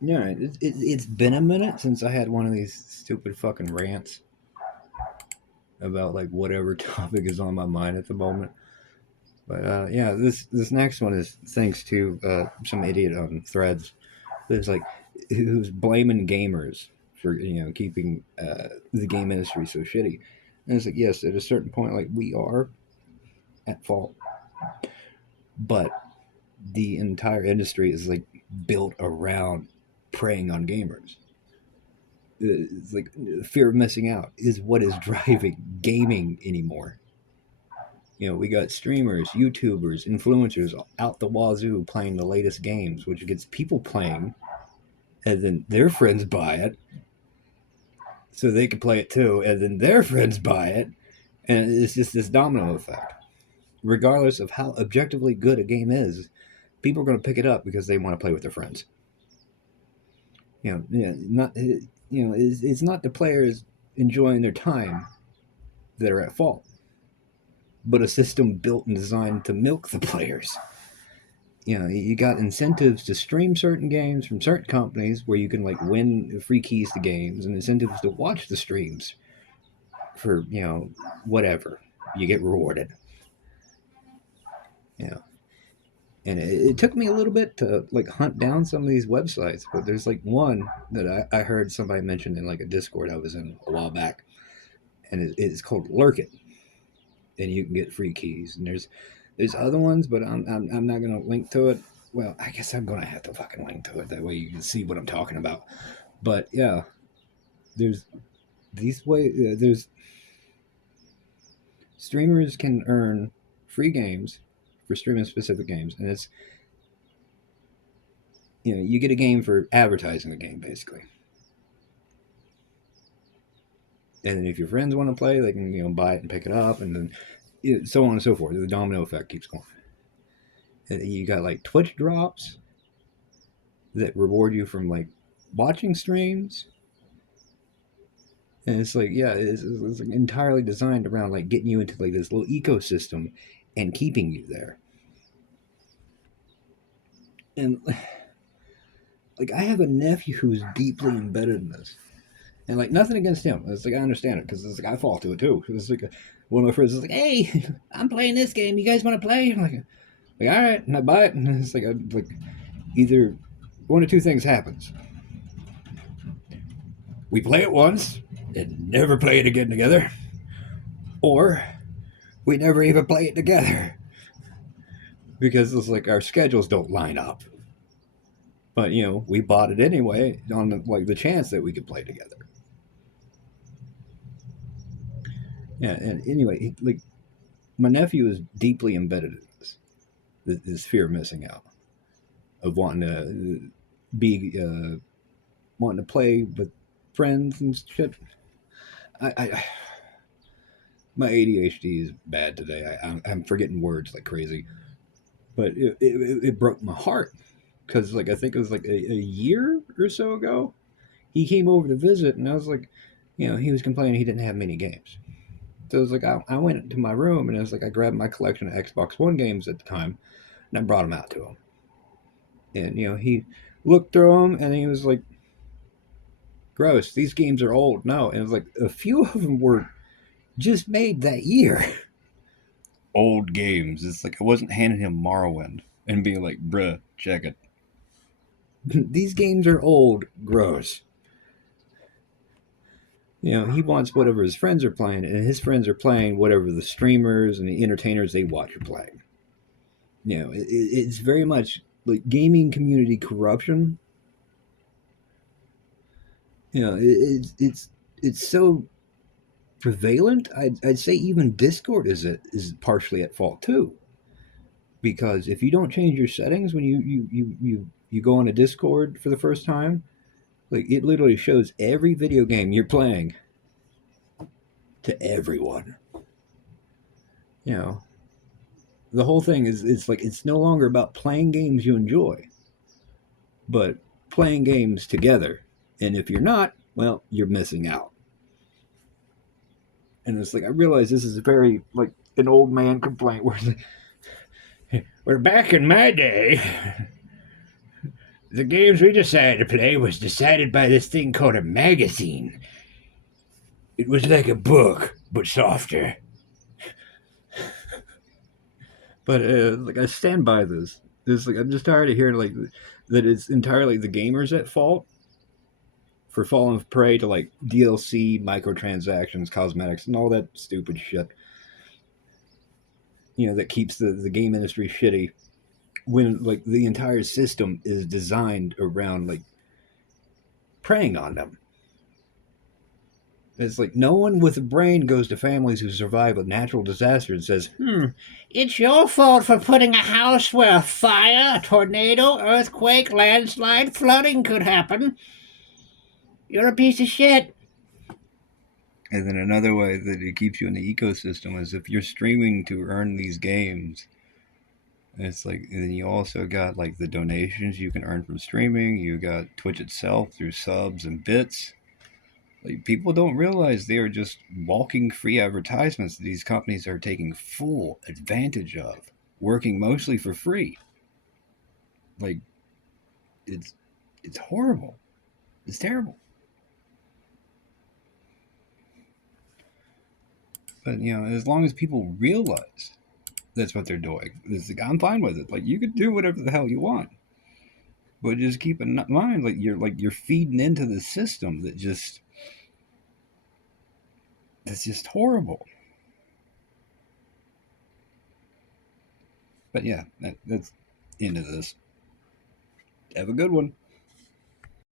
Yeah, it's been a minute since I had one of these stupid fucking rants about like whatever topic is on my mind at the moment. But yeah, this next one is thanks to some idiot on Threads. There's like who's blaming gamers for keeping the game industry so shitty. And it's like yes, at a certain point, like we are at fault, but the entire industry is like built around preying on gamers. It's like fear of missing out is what is driving gaming anymore. We got streamers, YouTubers, influencers out the wazoo playing the latest games, which gets people playing, and then their friends buy it, so they can play it too, and then their friends buy it, and it's just this domino effect. Regardless of how objectively good a game is, people are going to pick it up because they want to play with their friends. Not it's not the players enjoying their time that are at fault, but a system built and designed to milk the players. You got incentives to stream certain games from certain companies where you can like win free keys to games, and incentives to watch the streams for whatever you get rewarded. Yeah, and it took me a little bit to like hunt down some of these websites, but there's like one that I heard somebody mention in like a Discord I was in a while back, and it's called Lurk It, and you can get free keys. And there's other ones, but I'm not gonna link to it. Well, I guess I'm gonna have to fucking link to it that way you can see what I'm talking about. But yeah, there's there's streamers can earn free games for streaming specific games, and it's you get a game for advertising the game basically. And then if your friends want to play, they can buy it and pick it up, and then so on and so forth. The domino effect keeps going. And you got like Twitch drops that reward you from like watching streams, and it's like yeah, it's like entirely designed around like getting you into like this little ecosystem and keeping you there. And like I have a nephew who's deeply embedded in this, and like nothing against him. It's like I understand it because it's like I fall to it too. It's like one of my friends is like, "Hey, I'm playing this game. You guys want to play?" I'm like, all right, and I buy it, and it's like either one of two things happens: we play it once and never play it again together, or we never even play it together because it's like our schedules don't line up. But we bought it anyway on like the chance that we could play together. Yeah, and anyway, like my nephew is deeply embedded in this fear of missing out, of wanting to be wanting to play with friends and shit. I my ADHD is bad today. I'm forgetting words like crazy, but it broke my heart because like I think it was like a year or so ago he came over to visit, and I was like, he was complaining he didn't have many games. So it was like I went to my room, and it was like I grabbed my collection of Xbox One games at the time, and I brought them out to him. And he looked through them, and he was like, "Gross, these games are old." No, and it was like a few of them were just made that year. Old games. It's like I wasn't handing him Morrowind and being like, "Bruh, check it." These games are old. Gross. He wants whatever his friends are playing, and his friends are playing whatever the streamers and the entertainers they watch are playing. It's very much like gaming community corruption. It's so prevalent. I'd say even Discord is partially at fault too, because if you don't change your settings when you go on a Discord for the first time, like it literally shows every video game you're playing to everyone. You know, the whole thing is it's like it's no longer about playing games you enjoy, but playing games together. And if you're not, well, you're missing out. And it's like I realize this is a very like an old man complaint where it's like, we're back in my day. The games we decided to play was decided by this thing called a magazine. It was like a book, but softer. But like I stand by this. This like I'm just tired of hearing like that it's entirely the gamers at fault for falling prey to like DLC, microtransactions, cosmetics, and all that stupid shit. That keeps the game industry shitty when like the entire system is designed around like preying on them. It's like no one with a brain goes to families who survive a natural disaster and says, it's your fault for putting a house where a fire, a tornado, earthquake, landslide, flooding could happen. You're a piece of shit. And then another way that it keeps you in the ecosystem is if you're streaming to earn these games. It's like, and then you also got like the donations you can earn from streaming. You got Twitch itself through subs and bits. Like people don't realize they are just walking free advertisements that these companies are taking full advantage of, working mostly for free. Like it's it's horrible. It's terrible. But as long as people realize that's what they're doing, I'm fine with it. Like you could do whatever the hell you want, but just keep in mind, like you're feeding into the system that's just horrible. But yeah, that's into this. Have a good one.